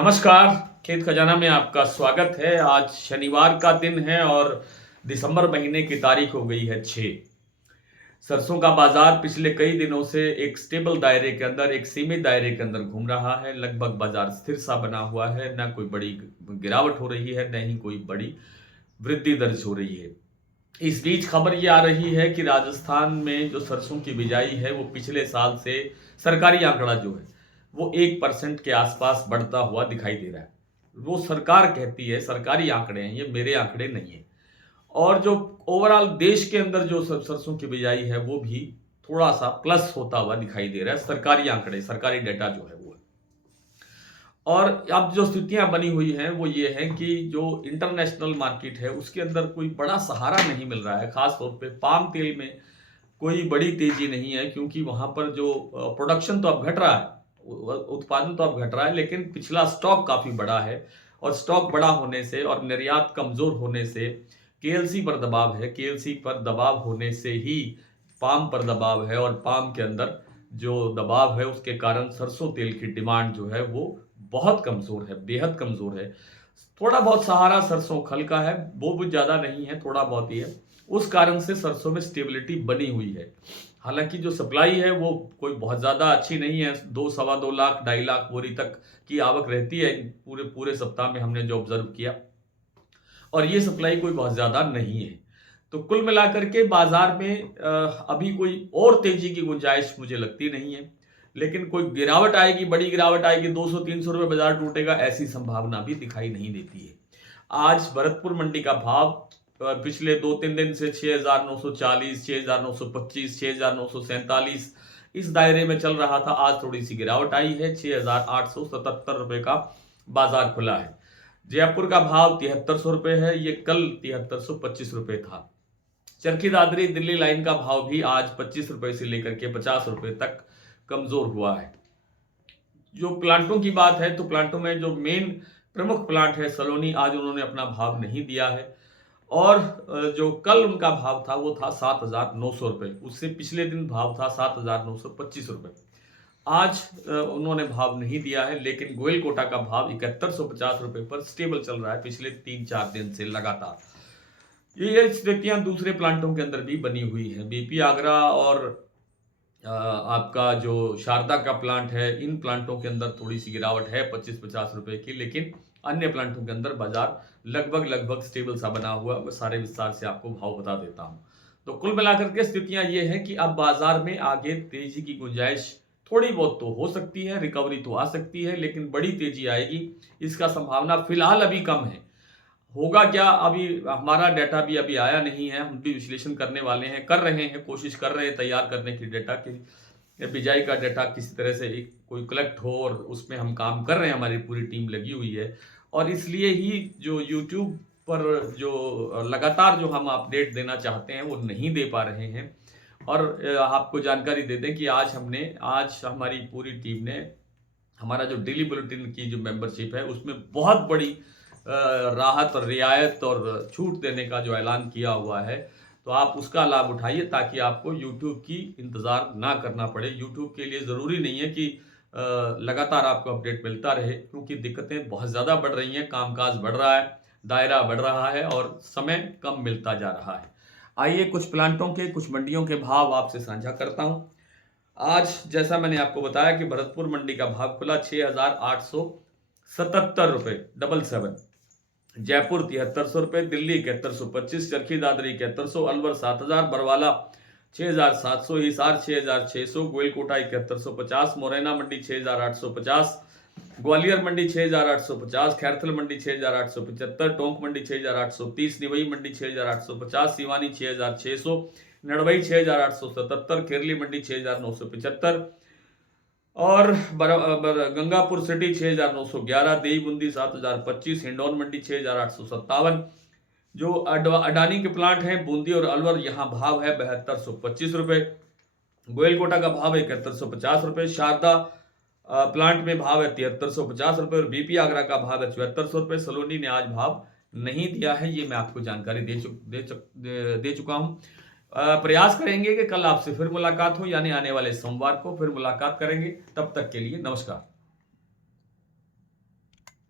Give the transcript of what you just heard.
नमस्कार। खेत खजाना में आपका स्वागत है। आज शनिवार का दिन है और दिसंबर महीने की तारीख हो गई है 6। सरसों का बाजार पिछले कई दिनों से एक स्टेबल दायरे के अंदर, एक सीमित दायरे के अंदर घूम रहा है। लगभग बाजार स्थिर सा बना हुआ है, ना कोई बड़ी गिरावट हो रही है, न ही कोई बड़ी वृद्धि दर्ज हो रही है। इस बीच खबर ये आ रही है कि राजस्थान में जो सरसों की बिजाई है वो पिछले साल से सरकारी आंकड़ा जो है वो 1% के आसपास बढ़ता हुआ दिखाई दे रहा है। वो सरकार कहती है, सरकारी आंकड़े हैं, ये मेरे आंकड़े नहीं है। और जो ओवरऑल देश के अंदर जो सरसों की बिजाई है वो भी थोड़ा सा प्लस होता हुआ दिखाई दे रहा है। सरकारी आंकड़े, सरकारी डेटा जो है वो है। और अब जो स्थितियां बनी हुई हैं वो ये है कि जो इंटरनेशनल मार्केट है उसके अंदर कोई बड़ा सहारा नहीं मिल रहा है। खास तौर पे पाम तेल में कोई बड़ी तेजी नहीं है, क्योंकि वहां पर जो प्रोडक्शन तो अब घट रहा है, उत्पादन तो अब घट रहा है, लेकिन पिछला स्टॉक काफी बड़ा है। और स्टॉक बड़ा होने से और निर्यात कमजोर होने से केएलसी पर दबाव है। केएलसी पर दबाव होने से ही पाम पर दबाव है, और पाम के अंदर जो दबाव है उसके कारण सरसों तेल की डिमांड जो है वो बहुत कमजोर है, बेहद कमजोर है। थोड़ा बहुत सहारा सरसों खल का है, वो भी ज्यादा नहीं है, थोड़ा बहुत ही है। उस कारण से सरसों में स्टेबिलिटी बनी हुई है। हालांकि जो सप्लाई है वो कोई बहुत ज्यादा अच्छी नहीं है। 2 सवा 2 लाख 2.5 लाख बोरी तक की आवक रहती है पूरे पूरे सप्ताह में, हमने जो ऑब्जर्व किया। और ये सप्लाई कोई बहुत ज्यादा नहीं है। तो कुल मिलाकर के बाजार में अभी कोई और तेजी की गुंजाइश मुझे लगती नहीं है। लेकिन कोई गिरावट आएगी, बड़ी गिरावट आएगी, 200-300 रुपए बाजार टूटेगा, ऐसी संभावना भी दिखाई नहीं देती है। आज भरतपुर मंडी का भाव पिछले 2-3 दिन से 6,940, 6,925, 6,947 इस दायरे में चल रहा था। आज थोड़ी सी गिरावट आई है, 6,877 रुपए का बाजार खुला है। जयपुर का भाव 7300 रुपए है, ये कल 7325 रुपए था। चरखी दादरी दिल्ली लाइन का भाव भी आज 25 रुपए से लेकर के 50 रुपए तक कमजोर हुआ है। जो प्लांटों की बात है तो प्लांटों में जो मेन प्रमुख प्लांट है सलोनी, आज उन्होंने अपना भाव नहीं दिया है। और जो कल उनका भाव था वो था 7,900 रुपए, उससे पिछले दिन भाव था 7,925 रुपए। आज उन्होंने भाव नहीं दिया है, लेकिन गोयल कोटा का भाव 7150 रुपए पर स्टेबल चल रहा है पिछले 3-4 दिन से लगातार। ये स्थितियां दूसरे प्लांटों के अंदर भी बनी हुई है। बीपी आगरा और आपका जो शारदा का प्लांट है, इन प्लांटों के अंदर थोड़ी सी गिरावट है 25-50 रुपए की, लेकिन अन्य प्लांटों के अंदर बाजार लगभग लगभग स्टेबल सा बना हुआ। वो सारे विस्तार से आपको भाव बता देता हूं। तो कुल मिलाकर के स्थितियां ये है कि अब बाजार में आगे तेजी की गुंजाइश थोड़ी बहुत तो हो सकती है, रिकवरी तो आ सकती है, लेकिन बड़ी तेजी आएगी इसका संभावना फिलहाल अभी कम है। होगा क्या, अभी हमारा डेटा भी अभी आया नहीं है। हम भी विश्लेषण करने वाले हैं, कर रहे हैं, कोशिश कर रहे हैं तैयार करने की डेटा की, बिजाई का डेटा किसी तरह से एक कोई कलेक्ट हो, और उसमें हम काम कर रहे हैं, हमारी पूरी टीम लगी हुई है। और इसलिए ही जो यूट्यूब पर जो लगातार जो हम अपडेट देना चाहते हैं वो नहीं दे पा रहे हैं। और आपको जानकारी दे दें कि आज हमारी पूरी टीम ने हमारा जो डेली बुलेटिन की जो मेंबरशिप है उसमें बहुत बड़ी राहत और रियायत और छूट देने का जो ऐलान किया हुआ है। तो आप उसका लाभ उठाइए ताकि आपको YouTube की इंतज़ार ना करना पड़े। YouTube के लिए ज़रूरी नहीं है कि लगातार आपको अपडेट मिलता रहे, क्योंकि दिक्कतें बहुत ज़्यादा बढ़ रही हैं, कामकाज बढ़ रहा है, दायरा बढ़ रहा है और समय कम मिलता जा रहा है। आइए कुछ प्लांटों के, कुछ मंडियों के भाव आपसे साझा करता हूं। आज जैसा मैंने आपको बताया कि भरतपुर मंडी का भाव खुला 6,877 रुपए 77। जयपुर 7300 रुपए, दिल्ली 7125, चरखी दादरी 7100, अलवर 7000, बरवाला 6700, हिसार 6600, गोयलकोटा 7150, मुरैना मंडी 6850, ग्वालियर मंडी 6850, खैरथल मंडी 6875, टोंक मंडी 6830, निवई मंडी 6850, सिवानी 6600, नड़वई 6877, केरली मंडी 6975, और गंगापुर सिटी 6,911, देवी बूंदी 7,025, हिंडौन मंडी 6,857। जो अडानी के प्लांट हैं बूंदी और अलवर, यहाँ भाव है 7225 रुपए। गोयलकोटा का भाव है 7150 रुपए। शारदा प्लांट में भाव है 7350 रुपए और बीपी आगरा का भाव है 7400 रुपए। सलोनी ने आज भाव नहीं दिया है, ये मैं आपको जानकारी दे चुका हूं। प्रयास करेंगे कि कल आपसे फिर मुलाकात हो, यानी आने वाले सोमवार को फिर मुलाकात करेंगे। तब तक के लिए नमस्कार।